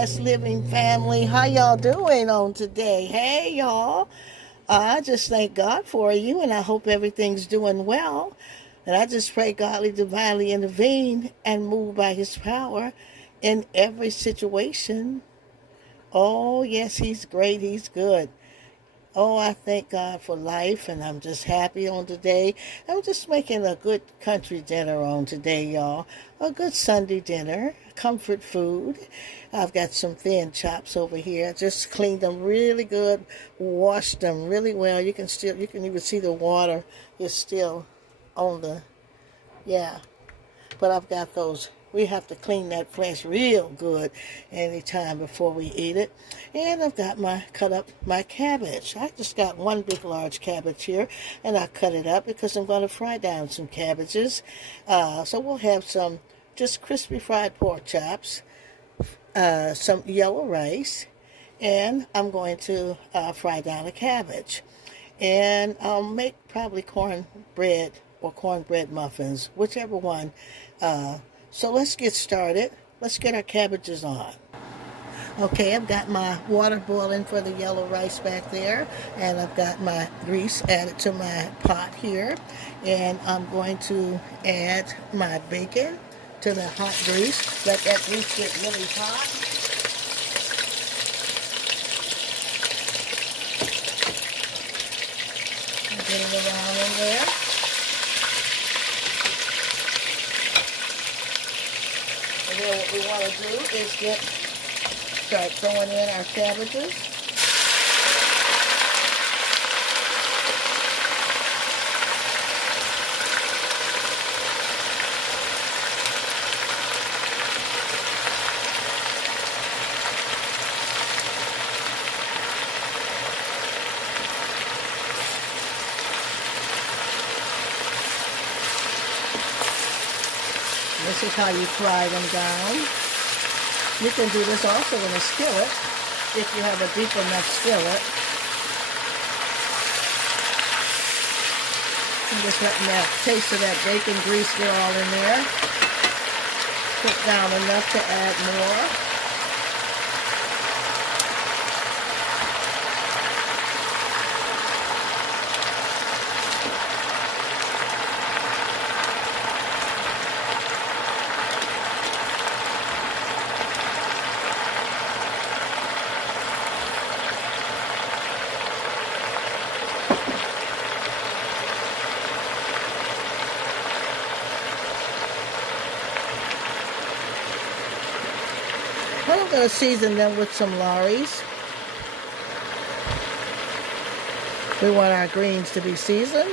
Blessed Living family. How y'all doing on today? Hey, y'all. I just thank God for you, and I hope everything's doing well. And I just pray godly divinely intervene and move by his power in every situation. Oh, yes, he's great. He's good. Oh, I thank God for life, and I'm just happy on today. I'm just making a good country dinner on today, y'all. A good Sunday dinner, comfort food. I've got some thin chops over here. I just cleaned them really good, washed them really well. You can even see the water is still on the, yeah. But I've got those. We have to clean that flesh real good anytime before we eat it. And I've got cut up my cabbage. I just got one big large cabbage here, and I cut it up because I'm going to fry down some cabbages. So we'll have some just crispy fried pork chops, some yellow rice, and I'm going to fry down a cabbage. And I'll make probably cornbread or cornbread muffins, whichever one. So let's get started. Let's get our cabbages on. Okay, I've got my water boiling for the yellow rice back there, and I've got my grease added to my pot here, and I'm going to add my bacon to the hot grease. Let that grease get really hot. Get it around in there. And then what we want to do is start throwing in our cabbages. This is how you fry them down. You can do this also in a skillet if you have a deep enough skillet. And just letting that taste of that bacon grease get all in there. Cook down enough to add more. I'm going to season them with some Lawry's. We want our greens to be seasoned.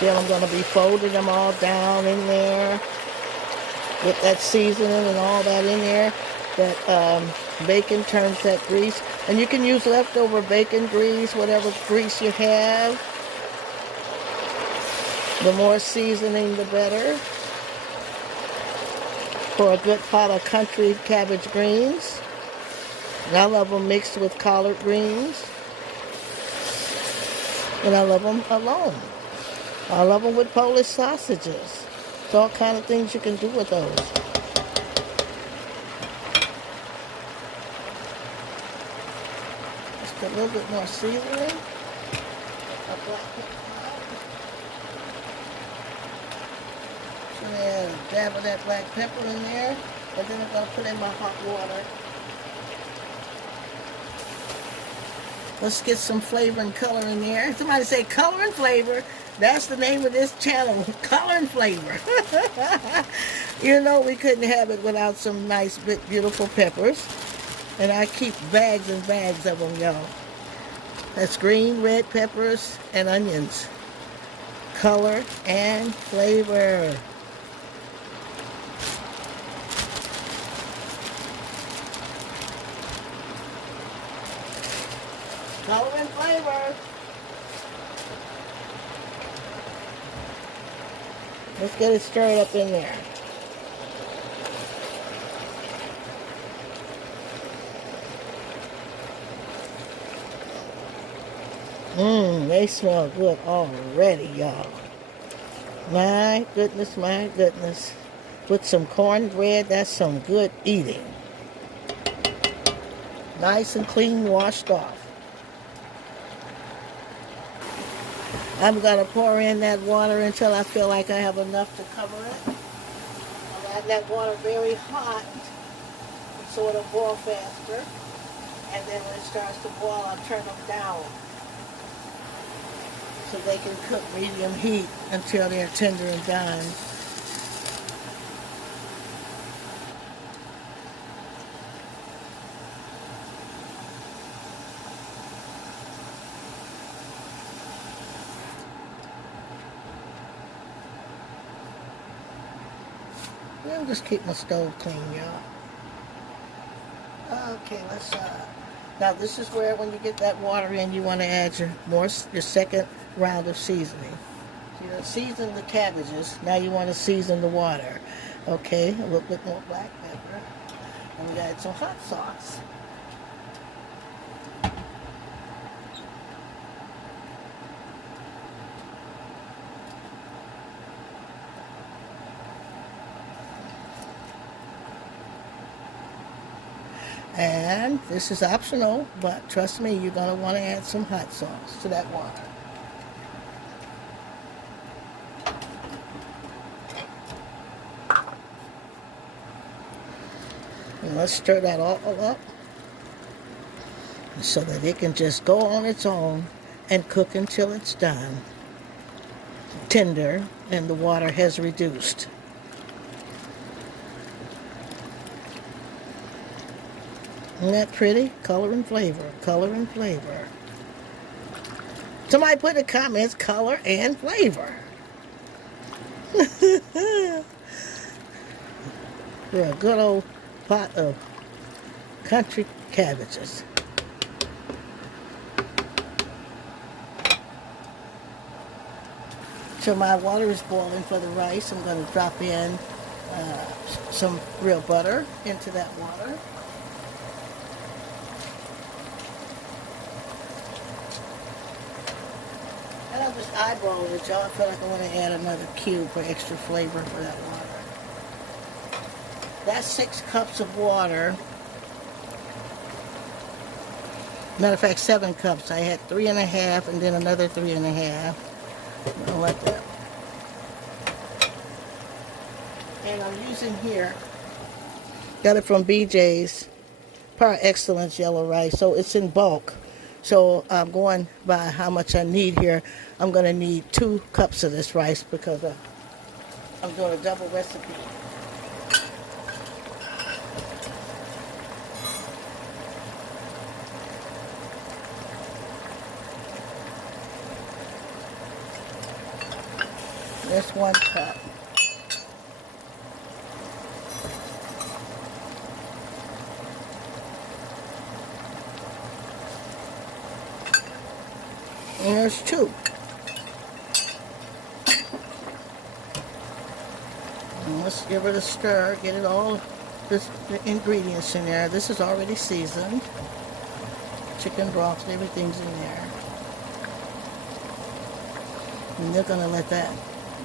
Then I'm going to be folding them all down in there with that seasoning and all that in there. That bacon turns that grease. And you can use leftover bacon grease, whatever grease you have. The more seasoning, the better. For a good pot of country cabbage greens. And I love them mixed with collard greens. And I love them alone. I love them with Polish sausages. There's all kind of things you can do with those. Just a little bit more seasoning. And a dab of that black pepper in there, and then I'm going to put in my hot water. Let's get some flavor and color in there. Somebody say color and flavor. That's the name of this channel, color and flavor. You know we couldn't have it without some nice, beautiful peppers. And I keep bags and bags of them, y'all. That's green, red peppers, and onions. Color and flavor. Color and flavor. Let's get it stirred up in there. They smell good already, y'all. My goodness, my goodness. With some cornbread, that's some good eating. Nice and clean, washed off. I'm going to pour in that water until I feel like I have enough to cover it. I'll add that water very hot so it'll boil faster. And then when it starts to boil, I'll turn them down so they can cook medium heat until they're tender and done. I'll just keep my stove clean, y'all. Okay, let's now this is where when you get that water in, you want to add your second round of seasoning. So you season the cabbages. Now you want to season the water. Okay, a little bit more black pepper, and we got some hot sauce. And this is optional, but trust me, you're going to want to add some hot sauce to that water. And let's stir that all up so that it can just go on its own and cook until it's done, tender, and the water has reduced. Isn't that pretty? Color and flavor. Color and flavor. Somebody put in the comments, color and flavor. For a good old pot of country cabbages. So my water is boiling for the rice. I'm going to drop in some real butter into that water. And I'll just eyeball it, y'all. I feel like I want to add another cube for extra flavor for that water. That's 6 cups of water. Matter of fact, 7 cups. I had 3.5 and then another 3.5. I like that. And I'm using here, got it from BJ's, Par Excellence yellow rice. So it's in bulk. So I'm going by how much I need here. I'm going to need 2 cups of this rice because I'm doing a double recipe. That's 1 cup. And there's 2. And let's give it a stir, get it all, the ingredients in there. This is already seasoned. Chicken broth, everything's in there. And they're going to let that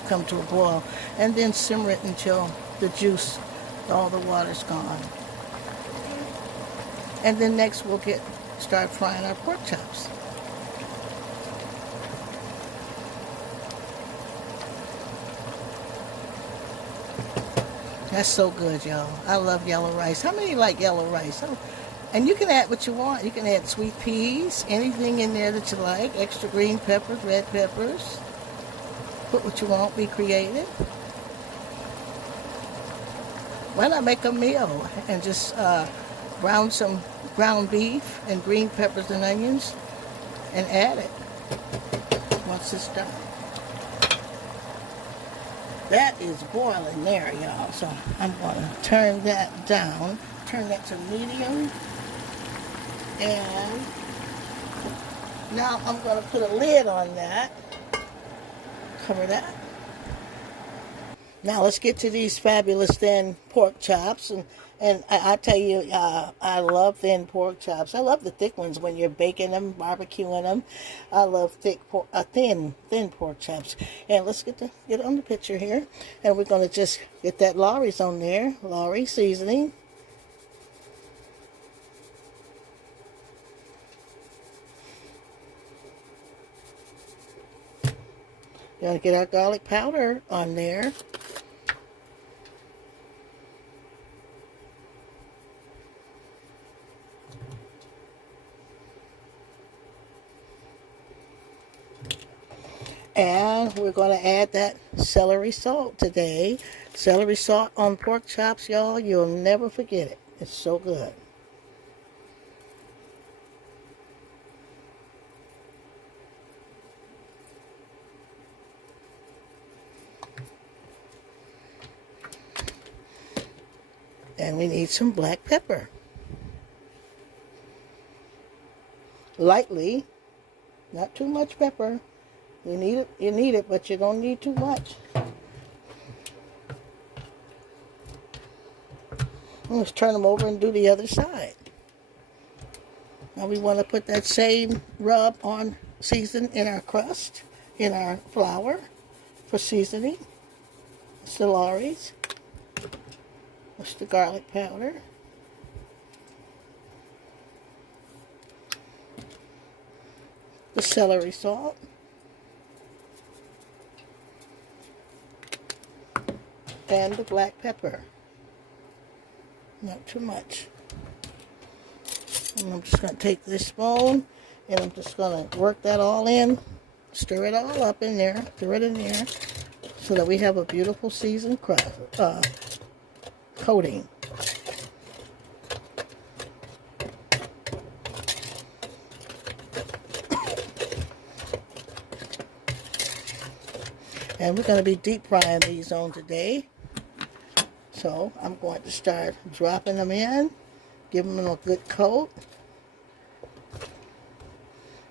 come to a boil. And then simmer it until the juice, all the water's gone. And then next we'll start frying our pork chops. That's so good, y'all. I love yellow rice. How many like yellow rice? And you can add what you want. You can add sweet peas, anything in there that you like. Extra green peppers, red peppers. Put what you want. Be creative. Why not make a meal and just brown some ground beef and green peppers and onions and add it once it's done. That is boiling there, y'all. So I'm going to turn that down, turn that to medium. And now I'm going to put a lid on that. Cover that. Now let's get to these fabulous thin pork chops. And I tell you, I love thin pork chops. I love the thick ones when you're baking them, barbecuing them. I love thin pork chops. And let's get on the picture here. And we're going to just get that Lawry's on there. Lawry seasoning. Going to get our garlic powder on there. And we're going to add that celery salt today. Celery salt on pork chops, y'all. You'll never forget it. It's so good. And we need some black pepper. Lightly, not too much pepper. You need it, but you don't need too much. Let's turn them over and do the other side. Now we want to put that same rub on season in our crust, in our flour for seasoning. It's the Lawry's. That's the garlic powder. The celery salt. And the black pepper. Not too much. And I'm just going to take this spoon and I'm just going to work that all in. Stir it all up in there. Stir it in there so that we have a beautiful seasoned coating. And we're going to be deep frying these on today. So I'm going to start dropping them in, giving them a good coat.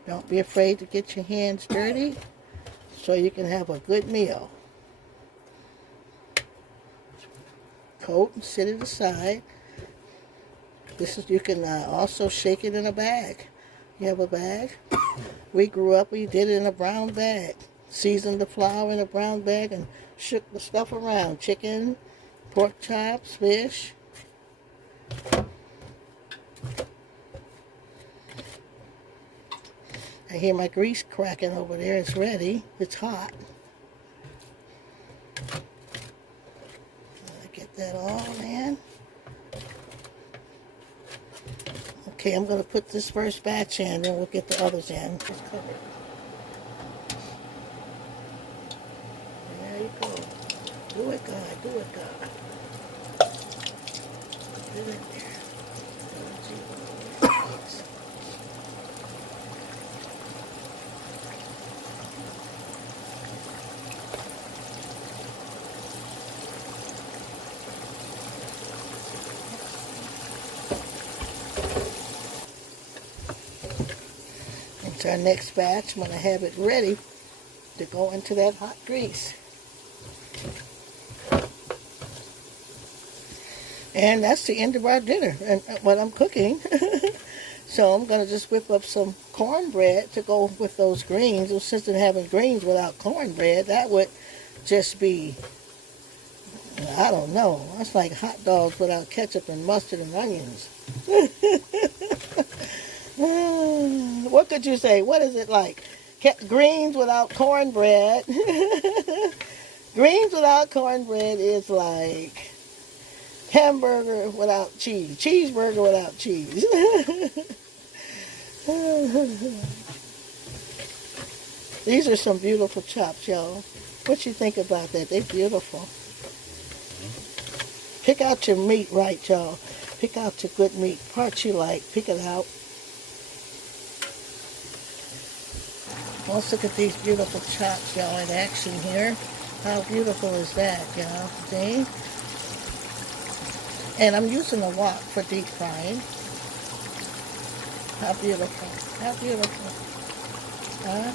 Don't be afraid to get your hands dirty so you can have a good meal. Coat and set it aside. You can also shake it in a bag. You have a bag? We grew up, we did it in a brown bag. Seasoned the flour in a brown bag and shook the stuff around. Chicken, pork chops, fish. I hear my grease cracking over there. It's ready. It's hot. Get that all in. Okay, I'm going to put this first batch in, then we'll get the others in. Just cover it. There you go. Do it, God. Do it, God. Put it in there. It's our next batch. I'm going to have it ready to go into that hot grease. And that's the end of our dinner and what I'm cooking. So I'm going to just whip up some cornbread to go with those greens. Well, since they're having greens without cornbread, that would just be, I don't know. That's like hot dogs without ketchup and mustard and onions. What could you say? What is it like? Greens without cornbread. Greens without cornbread is like hamburger without cheese. Cheeseburger without cheese. These are some beautiful chops, y'all. What you think about that? They're beautiful. Pick out your meat right, y'all. Pick out your good meat. Parts you like. Pick it out. Let's look at these beautiful chops, y'all, in action here. How beautiful is that, y'all? See? And I'm using a wok for deep frying. How beautiful. How beautiful. Huh?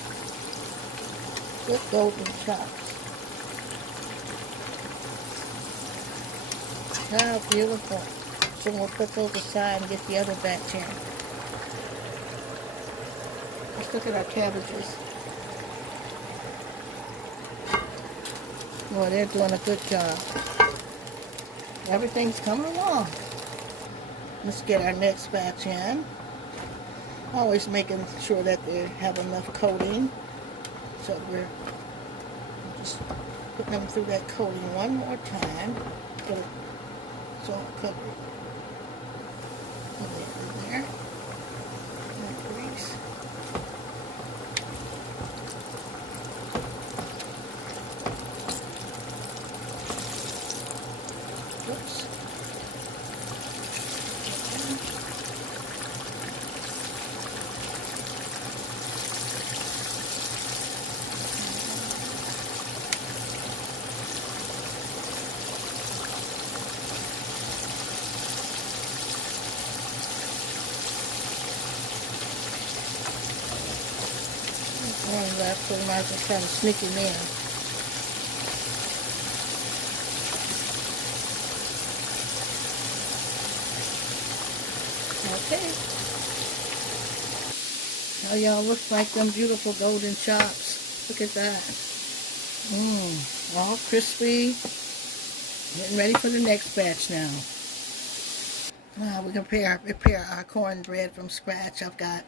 Good golden chops. Ah, beautiful. So we'll put those aside and get the other batch in. Let's look at our cabbages. Well, they're doing a good job. Everything's coming along. Let's get our next batch in. Always making sure that they have enough coating. So we're just putting them through that coating one more time. Put it so it covered. There. And grease. Oops. One left, so we might as well try to sneak him in. Okay. Now y'all look like them beautiful golden chops. Look at that. All crispy. Getting ready for the next batch now. Now we can prepare our cornbread from scratch. I've got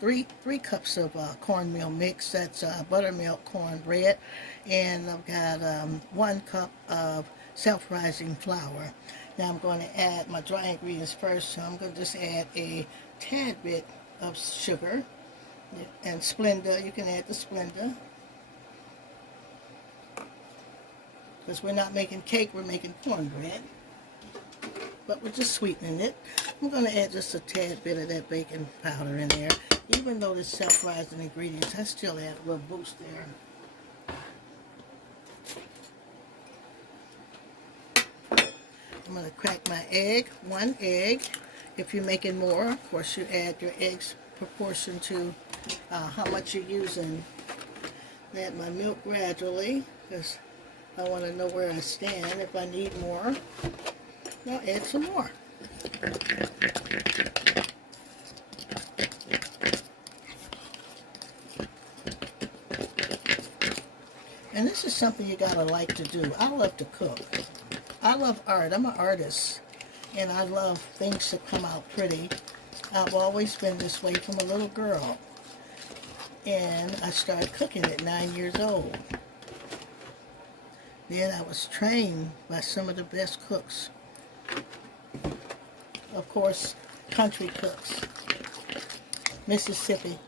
three cups of cornmeal mix. That's buttermilk cornbread, and I've got 1 cup of self-rising flour. Now I'm going to add my dry ingredients first. So I'm going to just add a tad bit of sugar and Splenda. You can add the Splenda because we're not making cake. We're making cornbread. But we're just sweetening it. I'm going to add just a tad bit of that baking powder in there. Even though it's self-rising ingredients, I still add a little boost there. I'm going to crack my egg, 1 egg. If you're making more, of course, you add your eggs proportion to how much you're using. Add my milk gradually because I want to know where I stand. If I need more, I'll add some more. And this is something you gotta like to do. I love to cook. I love art. I'm an artist. And I love things to come out pretty. I've always been this way from a little girl. And I started cooking at 9 years old. Then I was trained by some of the best cooks. Of course, country cooks. Mississippi.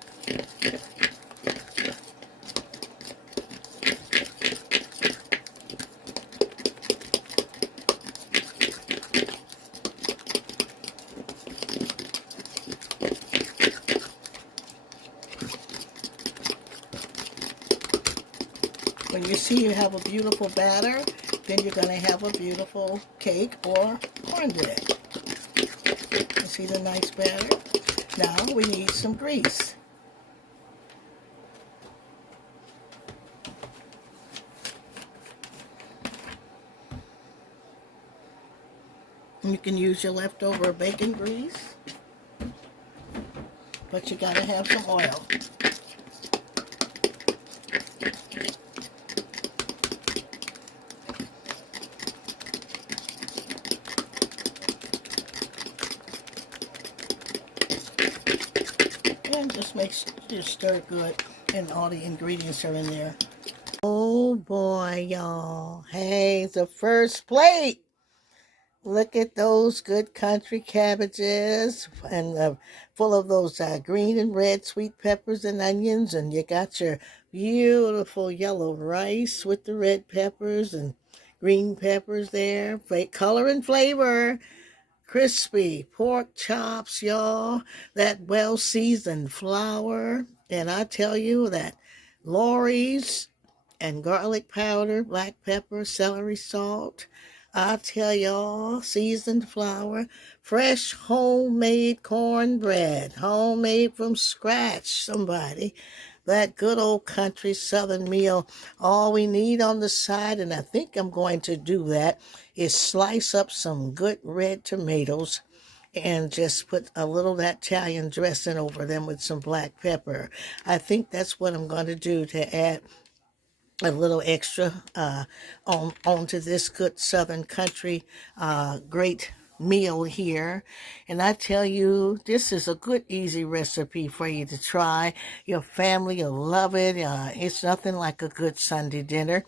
When you see you have a beautiful batter, then you're going to have a beautiful cake or cornbread. You see the nice batter? Now we need some grease. You can use your leftover bacon grease, but you got to have some oil. And just make sure you stir it good and all the ingredients are in there. Oh boy, y'all. Hey, it's the first plate. Look at those good country cabbages and full of those green and red sweet peppers and onions. And you got your beautiful yellow rice with the red peppers and green peppers there. Color and flavor. Crispy pork chops, y'all. That well-seasoned flour. And I tell you that Lori's and garlic powder, black pepper, celery salt. I tell y'all, seasoned flour, fresh homemade cornbread, homemade from scratch, somebody. that good old country southern meal. All we need on the side, and I think I'm going to do that, is slice up some good red tomatoes and just put a little of that Italian dressing over them with some black pepper. I think that's what I'm going to do to add a little extra onto this good southern country great meal here. And I tell you, this is a good easy recipe for you to try. Your family will love it. It's nothing like a good Sunday dinner,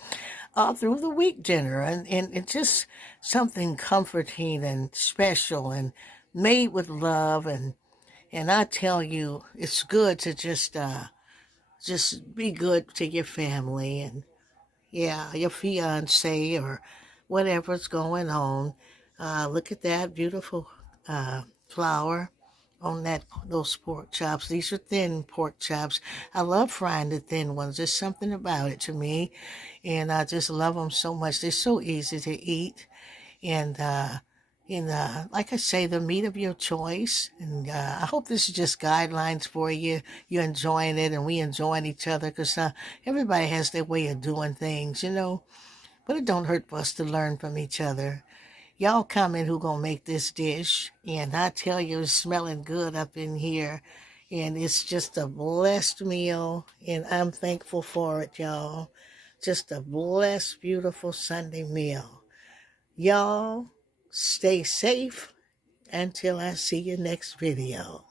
through the week dinner, and it's just something comforting and special and made with love. And I tell you, it's good to just be good to your family and, yeah, your fiance or whatever's going on. Look at that beautiful flour on those pork chops. These are thin pork chops. I love frying the thin ones. There's something about it to me, and I just love them so much. They're so easy to eat, and like I say, the meat of your choice. And I hope this is just guidelines for you. You're enjoying it, and we enjoying each other, because everybody has their way of doing things, you know. But it don't hurt for us to learn from each other. Y'all comment who gonna make this dish, and I tell you, it's smelling good up in here, and it's just a blessed meal, and I'm thankful for it, y'all. Just a blessed, beautiful Sunday meal. Y'all stay safe until I see you next video.